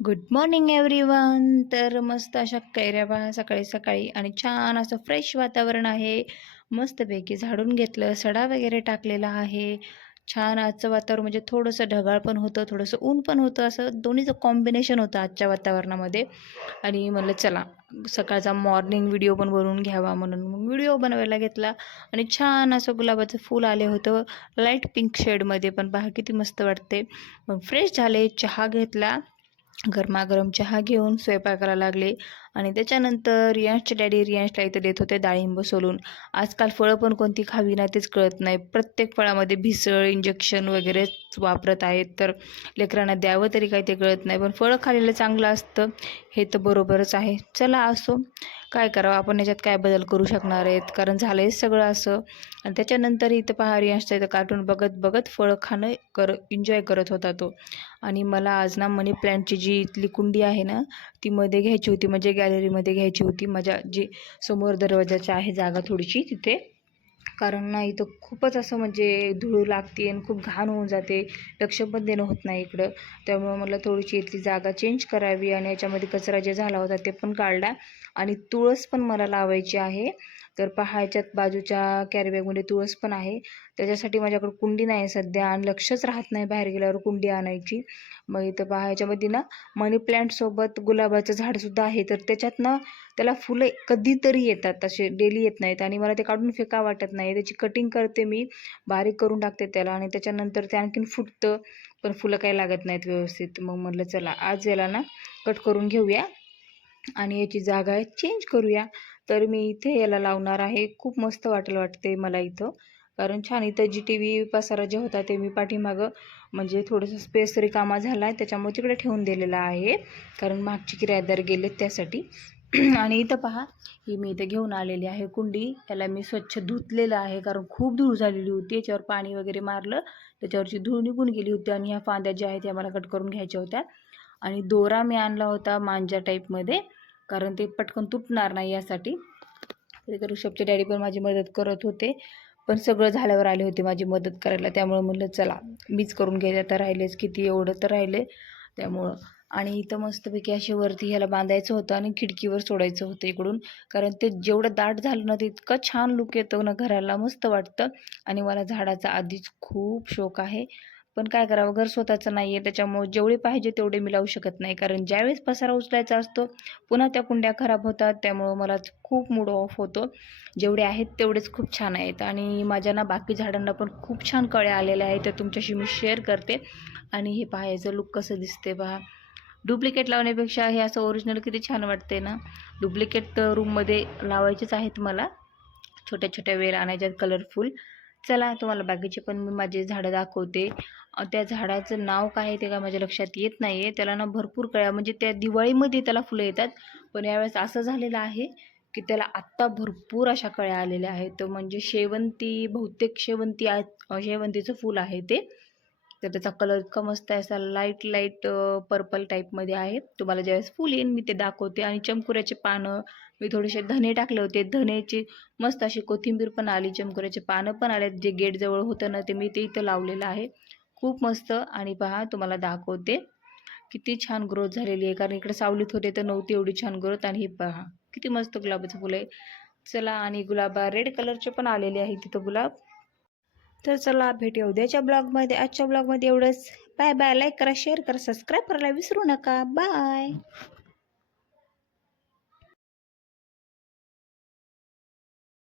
Good morning everyone. तर मस्त अशा कैऱ्या पहा सकाळी सकाळी आणि छान असं फ्रेश वातावरण आहे. मस्तपैकी झाडून घेतलं, सडा वगैरे टाकलेला आहे. छान आजचं वातावरण म्हणजे थोडंसं ढगाळ पण होतं, थोडंसं ऊन पण होतं, असं दोन्हीचं कॉम्बिनेशन होतं आजच्या वातावरणामध्ये. आणि म्हणलं चला सकाळचा मॉर्निंग व्हिडिओ पण बनवून घ्यावा, म्हणून मग व्हिडिओ बनवायला घेतला. आणि छान असं गुलाबाचं फूल आले होतं लाईट पिंक शेडमध्ये, पण पहा किती मस्त वाटते. मग फ्रेश झाले, चहा घेतला, गरमागरम चहा घेऊन स्वयंपाकाला लागले. आणि त्याच्यानंतर रियांशचे डॅडी रियांशला इथं देत होते डाळिंब सोलून. आजकाल फळं पण कोणती खावी ना तेच कळत नाही. प्रत्येक फळामध्ये भेसळ इंजेक्शन वगैरेच वापरत आहेत, तर लेकरांना द्यावं तरी काही ते कळत नाही. पण फळं खाल्लेलं चांगलं असतं हे तर बरोबरच आहे. चला असो, काय करावं आपण, याच्यात काय बदल करू शकणार आहेत, कारण झालं आहे सगळं असं. आणि त्याच्यानंतर इथं पहा रियांशचं इथं कार्टून बघत बघत फळं खाणं एन्जॉय करत होता तो. आणि मला आज ना मनी प्लॅन्टची जी इथली कुंडी आहे ना ती मध्ये घ्यायची होती, म्हणजे गॅलरीमध्ये घ्यायची होती, माझ्या जी समोर दरवाजाची आहे जागा थोडीशी तिथे. कारण ना इथं खूपच असं म्हणजे धूळ लागते आणि खूप घाण होऊन जाते, लक्ष पण देणं होत नाही इकडं. त्यामुळं मला थोडीशी इथली जागा चेंज करावी आणि याच्यामध्ये कचरा जे झाला होता ते पण काढला. आणि तुळस पण मला लावायची आहे. तर पहा याच्यात बाजूच्या कॅरीबॅगमध्ये तुळस पण आहे. त्याच्यासाठी माझ्याकडे कुंडी नाही सध्या आणि लक्षच राहत नाही बाहेर गेल्यावर कुंडी आणायची. मग इथं पहा याच्यामध्ये ना मनी प्लॅन्टसोबत गुलाबाचं झाडसुद्धा आहे. तर त्याच्यात ना त्याला फुलं कधीतरी येतात, असे डेली येत नाहीत. आणि मला ते काढून फेका वाटत नाही. त्याची कटिंग करते मी, बारीक करून टाकते त्याला आणि त्याच्यानंतर ते आणखीन फुटतं, पण फुलं काही लागत नाहीत व्यवस्थित. मग म्हटलं चला आज याला ना कट करून घेऊया आणि याची जागा चेंज करूया. तर मी इथे याला लावणार आहे. खूप मस्त वाटते मला इथं, कारण छान इथं जी टी व्ही पसारा जे होता ते मी पाठीमागं म्हणजे थोडंसं स्पेस रिकामा झाला आहे त्याच्यामुळे तिकडे ठेवून दिलेला आहे, कारण मागची किरायेदार गेलेत त्यासाठी. आणि इथं पहा ही मी इथं घेऊन आलेली आहे कुंडी. याला मी स्वच्छ धुतलेलं आहे, कारण खूप धूळ झालेली होती. याच्यावर पाणी वगैरे मारलं त्याच्यावरची धूळ निघून गेली होती. आणि ह्या फांद्या ज्या आहेत त्या मला कट करून घ्यायच्या होत्या. आणि दोरा मी आणला होता मांजा टाईपमध्ये, कारण ते पटकन तुटणार नाही यासाठी. तरी ऋषभचे डॅडी पण माझी मदत करत होते, पण सगळं झाल्यावर आले होते माझी मदत करायला. त्यामुळं म्हणलं चला मीच करून घ्यायचं, आता राहिलेच किती, एवढं तर राहिले त्यामुळं. आणि इथं मस्तपैकी अशी वरती ह्याला बांधायचं होतं आणि खिडकीवर सोडायचं होतं इकडून, कारण ते जेवढं दाट झालं ना ते इतकं छान लुक येतो ना घराला, मस्त वाटतं. आणि मला झाडाचा आधीच खूप शौक आहे, पण काय करावं, घर स्वतःचं नाही आहे त्याच्यामुळे जेवढे पाहिजे तेवढे मी लावू शकत नाही, कारण ज्यावेळेस पसारा उचलायचा असतो पुन्हा त्या कुंड्या खराब होतात. त्यामुळं मला खूप मूड ऑफ होतो. जेवढे आहेत तेवढेच खूप छान आहेत. आणि माझ्या ना बाकी झाडांना पण खूप छान कळ्या आलेल्या आहेत, तर तुमच्याशी मी शेअर करते. आणि हे पाहायचं लुक कसं दिसते पहा, डुप्लिकेट लावण्यापेक्षा हे असं ओरिजिनल किती छान वाटते ना. डुप्लिकेट रूममध्ये लावायचेच आहेत मला, छोट्या छोट्या वेल आणायच्यात कलरफुल. चला तुम्हाला बाकीचे पण मी माझे झाडं दाखवते. त्या झाडाचं नाव काय आहे ते काय माझ्या लक्षात येत नाही आहे. त्याला ना भरपूर कळ्या, म्हणजे त्या दिवाळीमध्ये त्याला फुलं येतात, पण यावेळेस असं झालेलं आहे की त्याला आत्ता भरपूर अशा कळ्या आलेल्या आहेत. म्हणजे शेवंती, बहुतेक शेवंतीचं फूल आहे ते. तर त्याचा कलर इतका मस्त आहे, असा लाईट लाईट पर्पल टाईपमध्ये आहे. तुम्हाला ज्यावेळेस फुल येईन मी ते दाखवते. आणि चमकुऱ्याचे पानं मी थोडेसे धने टाकले होते, धनेची मस्त अशी कोथिंबीर पण आली, चमकुऱ्याचे पानं पण आले. जे गेटजवळ होतं ना ते मी ते इथं लावलेलं आहे, खूप मस्त. आणि पहा तुम्हाला दाखवते किती छान ग्रोथ झालेली आहे, कारण इकडे सावलीत होते तर नव्हती एवढी छान ग्रोथ. आणि हे पहा किती मस्त गुलाबाचं फुलं आहे. चला, आणि गुलाबा रेड कलरचे पण आलेले आहे तिथं गुलाब. तर चला भेटूया उद्याच्या ब्लॉगमध्ये. आजच्या ब्लॉगमध्ये एवढंच. Bye bye. लाईक करा, शेअर करा, सबस्क्राईब करायला विसरू नका. बाय.